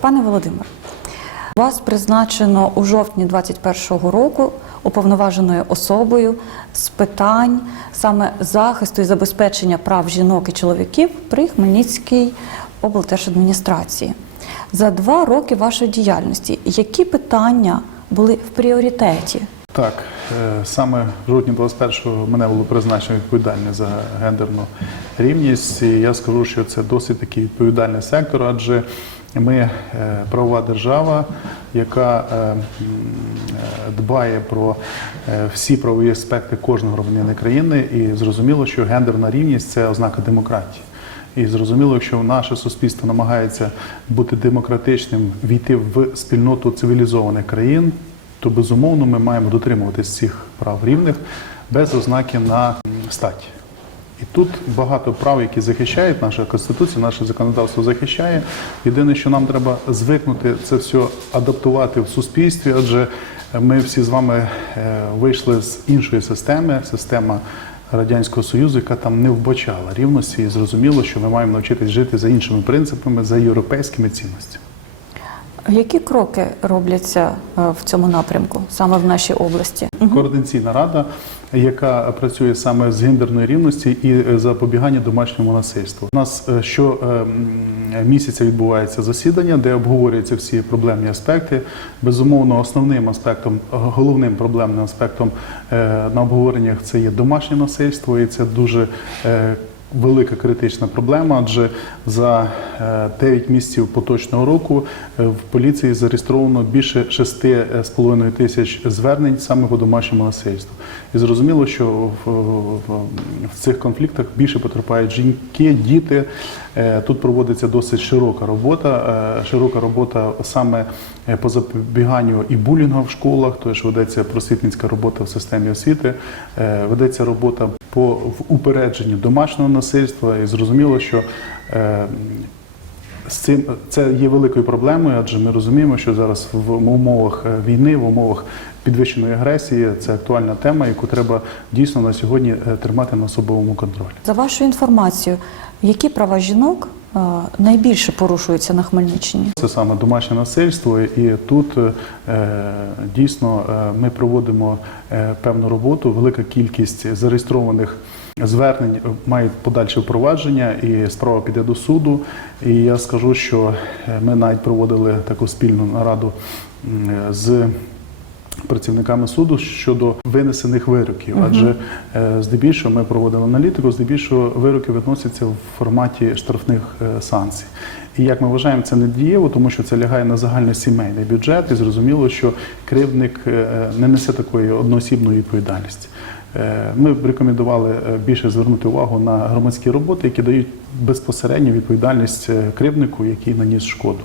Пане Володимир, вас призначено у жовтні 2021 року уповноваженою особою з питань саме захисту і забезпечення прав жінок і чоловіків при Хмельницькій облдержадміністрації. За два роки вашої діяльності які питання були в пріоритеті? Так, е, саме в жовтні 21-го мене було призначено відповідальне за гендерну рівність. І я скажу, що це досить такий відповідальний сектор, адже ми е, правова держава, яка е, е, дбає про всі правові аспекти кожного громадянина країни, і зрозуміло, що гендерна рівність це ознака демократії. І зрозуміло, якщо наше суспільство намагається бути демократичним, війти в спільноту цивілізованих країн, то безумовно ми маємо дотримуватись цих прав рівних без ознаки на м, стать. І тут багато прав, які захищають наша конституція, наше законодавство захищає. Єдине, що нам треба звикнути це все адаптувати в суспільстві, адже ми всі з вами е, вийшли з іншої системи, система Радянського Союзу, яка там не вбачала рівності, і зрозуміло, що ми маємо навчитись жити за іншими принципами, за європейськими цінностями. Які кроки робляться е, в цьому напрямку саме в нашій області? координаційна рада, яка працює саме з гендерної рівності і е, запобігання домашньому насильству. У нас е, щомісяця відбувається засідання, де обговорюються всі проблемні аспекти. Безумовно, основним аспектом, головним проблемним аспектом на обговореннях це є домашнє насильство, і це дуже велика критична проблема, адже за е, 9 місяців поточного року е, в поліції зареєстровано більше 6,5 тисяч звернень саме по домашньому насильству. І зрозуміло, що в, в, в цих конфліктах більше потерпають жінки, діти. Е, Тут проводиться досить широка робота, е, широка робота саме е, по запобіганню і булінгу в школах, тож ведеться просвітницька робота в системі освіти, е, ведеться робота по в упередженні домашнього насильства. І зрозуміло, що е, з цим це є великою проблемою, адже ми розуміємо, що зараз в умовах е, війни, в умовах підвищеної агресії, це актуальна тема, яку треба дійсно на сьогодні е, тримати на особовому контролі. За вашою інформацією, які права жінок е, найбільше порушуються на Хмельниччині? Це саме домашнє насильство, і тут е, дійсно е, ми проводимо певну роботу. Велика кількість зареєстрованих звернень мають подальше впровадження, і справа піде до суду. І я скажу, що ми навіть проводили таку спільну нараду з. Працівниками суду щодо винесених вироків, адже е, здебільшого ми проводили аналітику, здебільшого вироки відносяться в форматі штрафних е, санкцій. І як ми вважаємо, це не дієво, тому що це лягає на загальний сімейний бюджет, і зрозуміло, що кривдник е, не несе такої одноосібної відповідальності. Ми б рекомендували більше звернути увагу на громадські роботи, які дають безпосередню відповідальність кривднику, який наніс шкоду.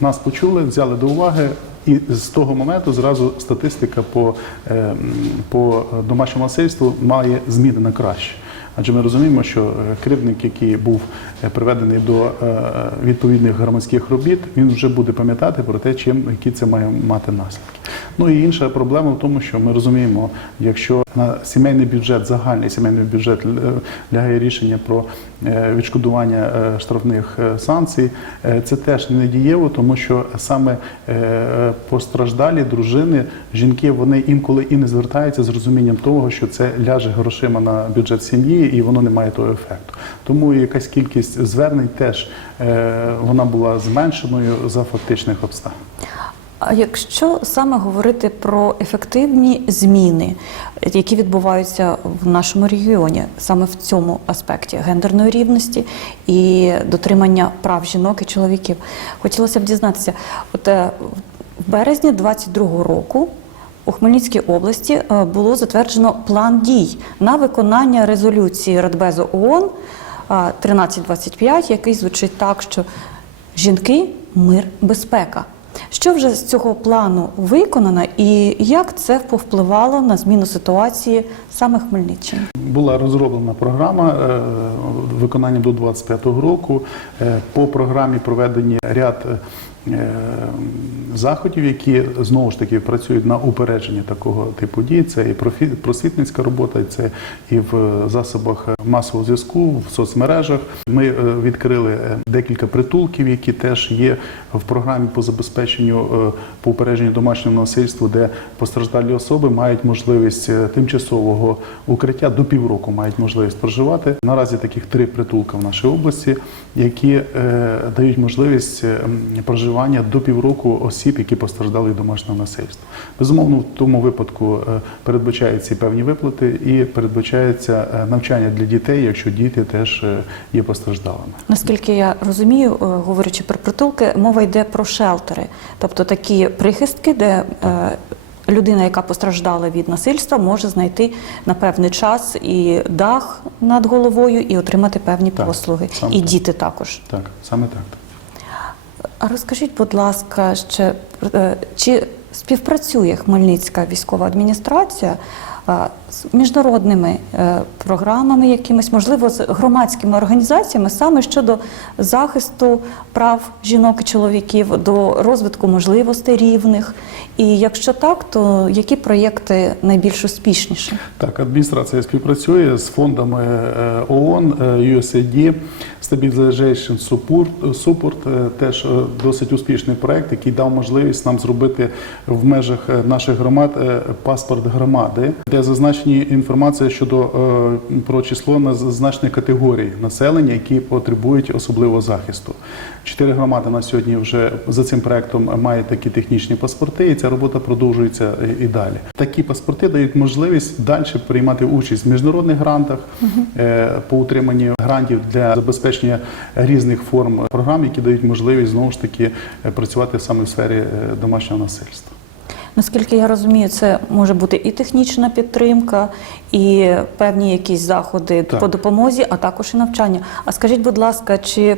Нас почули, взяли до уваги, і з того моменту зразу статистика по, е, по домашньому насильству має зміни на краще. Адже ми розуміємо, що кривник, кривдник, який був е, приведений до е, відповідних громадських робіт, він вже буде пам'ятати про те, чим які це має мати наслідки. Ну і інша проблема в тому, що ми розуміємо, якщо на сімейний бюджет, загальний сімейний бюджет е, лягає рішення про е, відшкодування е, штрафних санкцій, це теж не дієво, тому що саме постраждалі дружини, жінки, вони інколи і не звертаються з розумінням того, що це ляже грошима на бюджет сім'ї, і воно не має того ефекту. Тому якась кількість звернень теж вона була зменшеною за фактичних обставин. А якщо саме говорити про ефективні зміни, які відбуваються в нашому регіоні, саме в цьому аспекті гендерної рівності і дотримання прав жінок і чоловіків, хотілося б дізнатися, от е, в березні 22-го року. У Хмельницькій області е, було затверджено план дій на виконання резолюції Радбезу ООН е, 1325, який звучить так, що жінки, мир, безпека. Що вже з цього плану виконано, і як це повпливало на зміну ситуації саме Хмельниччини? Була розроблена програма е, виконання до 25-го року. Е, По програмі проведені ряд е, заходів, які знову ж таки працюють на упередження такого типу дій. Це і просвітницька робота, це і в засобах масового зв'язку, в соцмережах. Ми е, відкрили е, декілька притулків, які теж є в програмі по забезпеченню е, по упередженню домашнього насильства, де постраждалі особи мають можливість е, тимчасового укриття до півроку мають можливість проживати. Наразі таких три притулка в нашій області, які е, дають можливість е, м, проживання до півроку осіб, які постраждали від домашнього насильства. Безумовно, в тому випадку е, передбачаються певні виплати і передбачається е, навчання для дітей, якщо діти теж е, є постраждалими. Наскільки я розумію, говорячи про притулки, мова йде про шелтери, тобто такі прихистки, де людина, яка постраждала від насильства, може знайти на певний час і дах над головою, і отримати певні Так, послуги. І так. діти також. Так, саме так. А розкажіть, будь ласка, ще е, чи співпрацює Хмельницька військова адміністрація з міжнародними е, програмами, якимись, можливо, з громадськими організаціями саме щодо захисту прав жінок і чоловіків, до розвитку можливостей рівних? І якщо так, то які проєкти найбільш успішніші? Так, адміністрація співпрацює з фондами е, ООН, е, USAID, Stabilization Support, е, теж е, досить успішний проект, який дав можливість нам зробити в межах е, наших громад е, паспорт громади, де зазначені інформація щодо е, про число на зазначених категорій населення, які потребують особливого захисту. Чотири громади на сьогодні вже за цим проектом мають такі технічні паспорти, і ця робота продовжується і- і далі. Такі паспорти дають можливість далі приймати участь в міжнародних грантах е, по утриманні грантів для забезпечення різних форм програм, які дають можливість знову ж таки е, працювати саме в сфері е, домашнього насильства. Наскільки я розумію, це може бути і технічна підтримка, і певні якісь заходи Так. по допомозі, а також і навчання. А скажіть, будь ласка, чи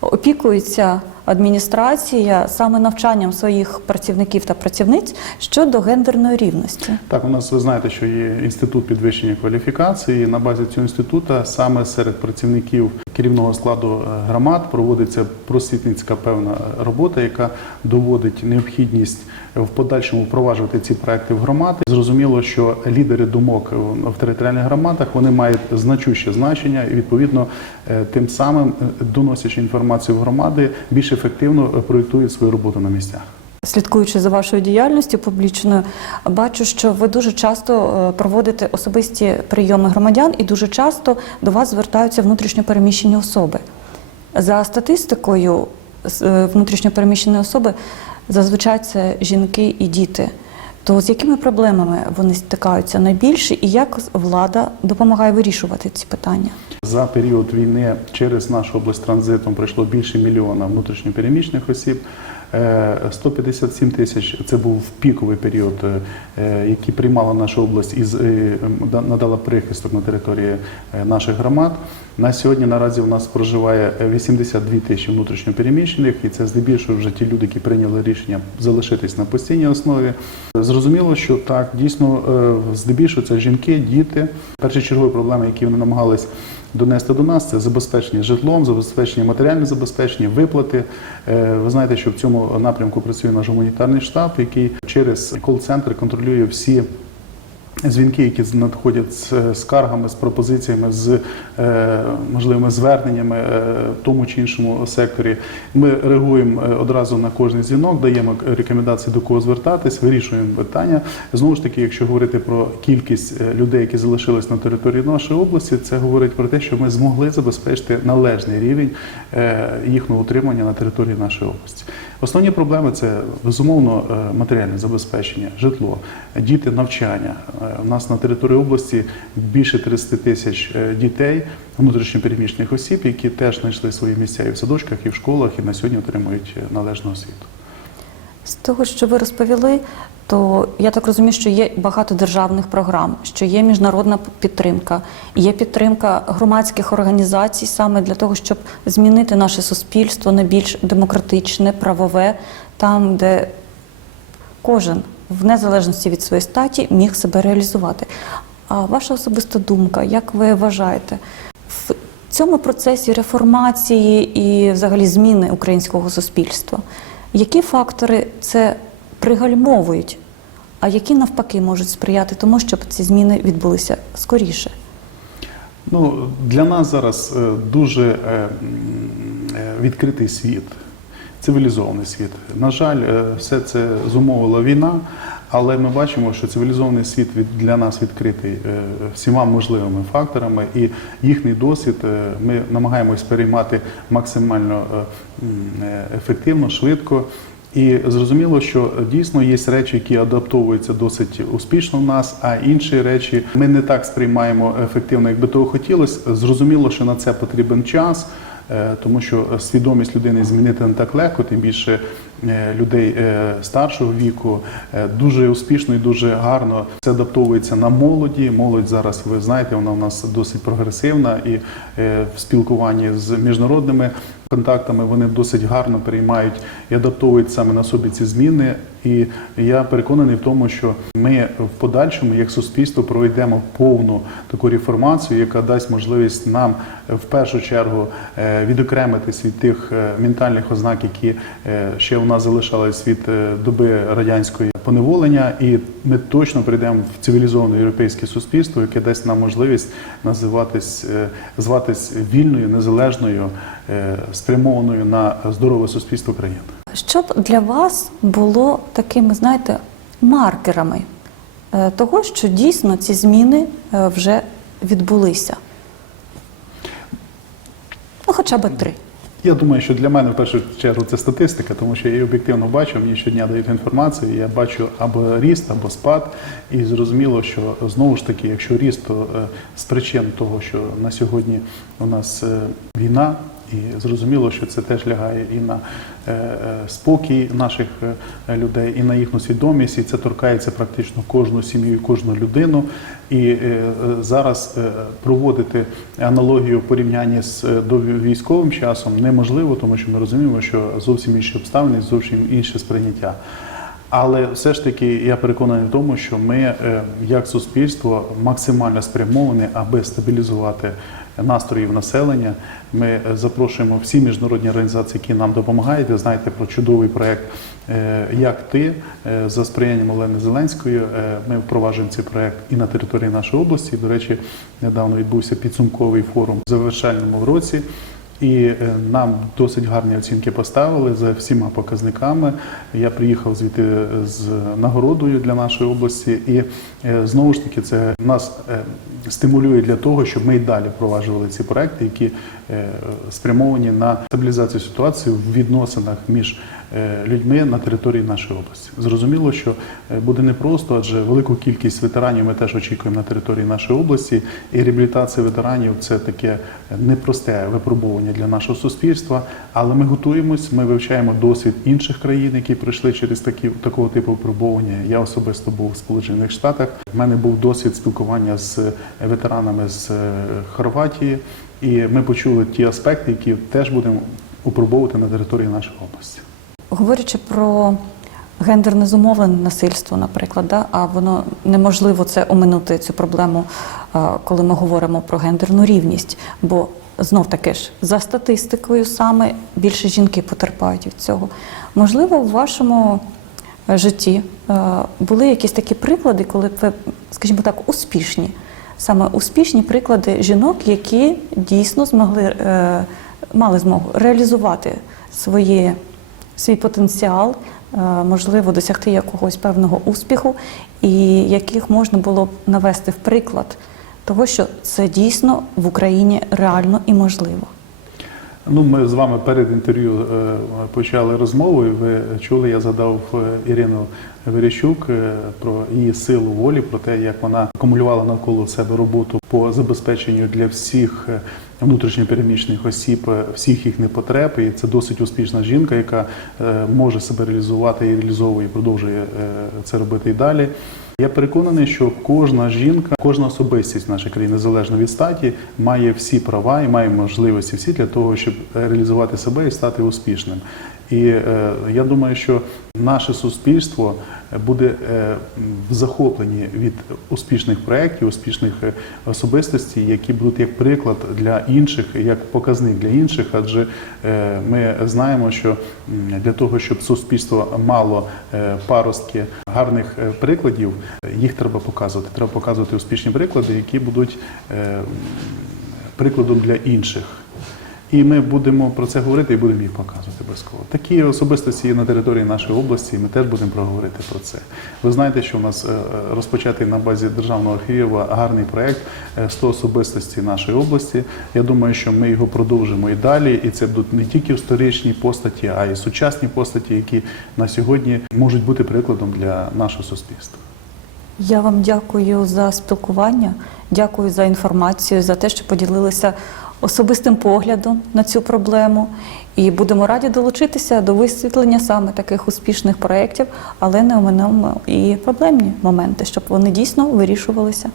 опікується адміністрація саме навчанням своїх працівників та працівниць щодо гендерної рівності? Так, у нас ви знаєте, що є інститут підвищення кваліфікації. На базі цього інституту саме серед працівників керівного складу е, громад проводиться просвітницька певна робота, яка доводить необхідність в подальшому впроваджувати ці проекти в громади. Зрозуміло, що лідери думок в територіальних громадах вони мають значуще значення і відповідно е, тим самим е, доносячи інформацію в громади, більш ефективно проєктують свою роботу на місцях. Слідкуючи за вашою діяльністю публічною, бачу, що ви дуже часто е, проводите особисті прийоми громадян і дуже часто до вас звертаються внутрішньопереміщені особи. За статистикою, е, внутрішньопереміщені особи зазвичай це жінки і діти. То з якими проблемами вони стикаються найбільше, і як влада допомагає вирішувати ці питання? За період війни через нашу область транзитом пройшло більше мільйона внутрішньопереміщених осіб. Е, 157 тисяч це був піковий період, е, який приймала наша область і е, надала прихисток на території е, наших громад. На сьогодні наразі у нас проживає е, 82 тисячі внутрішньопереміщених, і це здебільшого вже ті люди, які прийняли рішення залишитись на постійній основі. Зрозуміло, що так дійсно е, здебільшого це жінки, діти. Першочергові проблеми, які вони намагались донести до нас, це забезпечення житлом, забезпечення матеріальне забезпечення, виплати. Е, Ви знаєте, що в цьому напрямку працює наш гуманітарний штаб, який через кол-центр контролює всі. Дзвінки, які надходять з е, скаргами, з пропозиціями, з е, можливими зверненнями е, в тому чи іншому секторі. Ми реагуємо е, одразу на кожний дзвінок, даємо рекомендації до кого звертатись, вирішуємо питання. Знову ж таки, якщо говорити про кількість е, людей, які залишились на території нашої області, це говорить про те, що ми змогли забезпечити належний рівень е, їхнього утримання на території нашої області. Основні проблеми це безумовно е, матеріальне забезпечення, житло, діти, навчання. Е, У нас на території області більше 30 тисяч е, дітей, внутрішньопереміщених осіб, які теж знайшли свої місця і в садочках, і в школах, і на сьогодні отримують е, належну освіту. З того, що ви розповіли, то я так розумію, що є багато державних програм, що є міжнародна підтримка, є підтримка громадських організацій саме для того, щоб змінити наше суспільство на більш демократичне, правове, там, де кожен, в незалежності від своєї статі, міг себе реалізувати. А ваша особиста думка, як ви вважаєте, в цьому процесі реформації і взагалі зміни українського суспільства? Які фактори це пригальмовують, а які навпаки можуть сприяти тому, щоб ці зміни відбулися скоріше? Ну, для нас зараз е, дуже е, е, відкритий світ, цивілізований світ. На жаль, е, все це зумовила війна, але ми бачимо, що цивілізований світ для нас відкритий е, всіма можливими факторами, і їхній досвід е, ми намагаємось переймати максимально ефективно, швидко. І зрозуміло, що дійсно є речі, які адаптовуються досить успішно в нас, а інші речі ми не так сприймаємо ефективно, як би того хотілося. Зрозуміло, що на це потрібен час. Е, Тому що свідомість людини змінити не так легко, тим більше е, людей е, старшого віку дуже успішно і дуже гарно це адаптовується на молоді. Молодь зараз, ви знаєте, вона у нас досить прогресивна і в спілкуванні з міжнародними контактами вони досить гарно переймають і адаптовують саме на собі ці зміни. І я переконаний в тому, що ми в подальшому, як суспільство, пройдемо повну таку реформацію, яка дасть можливість нам е, в першу чергу е, відокремитись від тих е, ментальних ознак, які ще у нас залишались від доби радянської поневолення, і ми точно прийдемо в цивілізоване європейське суспільство, яке дасть нам можливість називатись, зватись вільною, незалежною, спрямованою на здорове суспільство країни. Що для вас було такими, знаєте, маркерами е, того, що дійсно ці зміни е, вже відбулися? Ну, хоча б три. Я думаю, що для мене в першу чергу це статистика, тому що я її об'єктивно бачу, мені щодня дають інформацію, я бачу або ріст, або спад. І зрозуміло, що знову ж таки, якщо ріст, то е, з причин того, що на сьогодні у нас війна, і зрозуміло, що це теж лягає і на е, е, спокій наших е, людей, і на їхню свідомість, і це торкається практично кожну сім'ю, кожну людину. І зараз проводити аналогію в порівнянні з е, до військовим часом неможливо, тому що ми розуміємо, що зовсім інші обставини, зовсім інше сприйняття. Але все ж таки я переконаний в тому, що ми, як суспільство, максимально спрямовані, аби стабілізувати настроїв населення. Ми е, запрошуємо всі міжнародні організації, які нам допомагають. Ви знаєте про чудовий проект е, Як ти Е, за сприянням Олени Зеленської. Ми впроваджуємо цей проект і на території нашої області. До речі, недавно відбувся підсумковий форум в завершальному році. І е, нам досить гарні оцінки поставили за всіма показниками. Я приїхав звідти з нагородою для нашої області, і е, знову ж таки це нас е, стимулює для того, щоб ми й далі проваджували ці проекти, які е, спрямовані на стабілізацію ситуації в відносинах між е, людьми на території нашої області. Зрозуміло, що е, буде непросто, адже велику кількість ветеранів ми теж очікуємо на території нашої області. І реабілітація ветеранів це таке непросте випробування для нашого суспільства. Але ми готуємось, ми вивчаємо досвід інших країн, які пройшли через такі такого типу випробування. Я особисто був в Сполучених Штатах. У мене був досвід спілкування з ветеранами з е, Хорватії, і ми почули ті аспекти, які теж будемо випробовувати на території нашої області. Говорячи про гендерне зумовлене насильство, наприклад, да, а воно неможливо це оминути цю проблему, коли ми говоримо про гендерну рівність. Бо знов таки ж за статистикою саме більше жінки потерпають від цього. Можливо, в вашому е, житті е, були якісь такі приклади, коли ви, скажімо так, успішні, саме успішні приклади жінок, які дійсно змогли е, мали змогу реалізувати свої свій потенціал, е, можливо, досягти якогось певного успіху, і яких можна було б навести в приклад того, що це дійсно в Україні реально і можливо. Ну, ми з вами перед інтерв'ю е, почали розмову. і Ви чули, я задав е, Ірину Верещук про її силу волі, про те, як вона акумулювала навколо себе роботу по забезпеченню для всіх внутрішньопереміщених осіб, е, всіх їхніх потреб. І це досить успішна жінка, яка е, може себе реалізувати і реалізовує, і продовжує е, це робити і далі. Я переконаний, що кожна жінка, кожна особистість нашої країни, незалежно від статі, має всі права і має можливості всі для того, щоб реалізувати себе і стати успішним. І е, я думаю, що наше суспільство буде е, в захопленні від успішних проєктів, успішних е, особистостей, які будуть як приклад для інших, як показник для інших. Адже е, ми знаємо, що для того, щоб суспільство мало е, паростки гарних е, прикладів, їх треба показувати. Треба показувати успішні приклади, які будуть е, прикладом для інших. І ми будемо про це говорити і будемо їх показувати обов'язково. Такі особистості є на території нашої області, і ми теж будемо проговорити про це. Ви знаєте, що у нас е, розпочатий на базі державного архіву гарний проект е, 100 особистості нашої області. Я думаю, що ми його продовжимо і далі. І це будуть не тільки історичні постаті, а й сучасні постаті, які на сьогодні можуть бути прикладом для нашого суспільства. Я вам дякую за спілкування, дякую за інформацію, за те, що поділилися особистим поглядом на цю проблему. І будемо раді долучитися до висвітлення саме таких успішних проєктів, але не оминемо і проблемні моменти, щоб вони дійсно вирішувалися.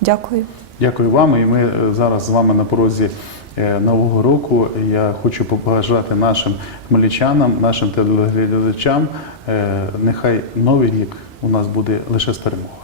Дякую. Дякую вам. І ми е, зараз з вами на порозі е, нового року. Я хочу побажати нашим хмельничанам, нашим телеглядачам. е, Нехай новий рік у нас буде лише з перемогою.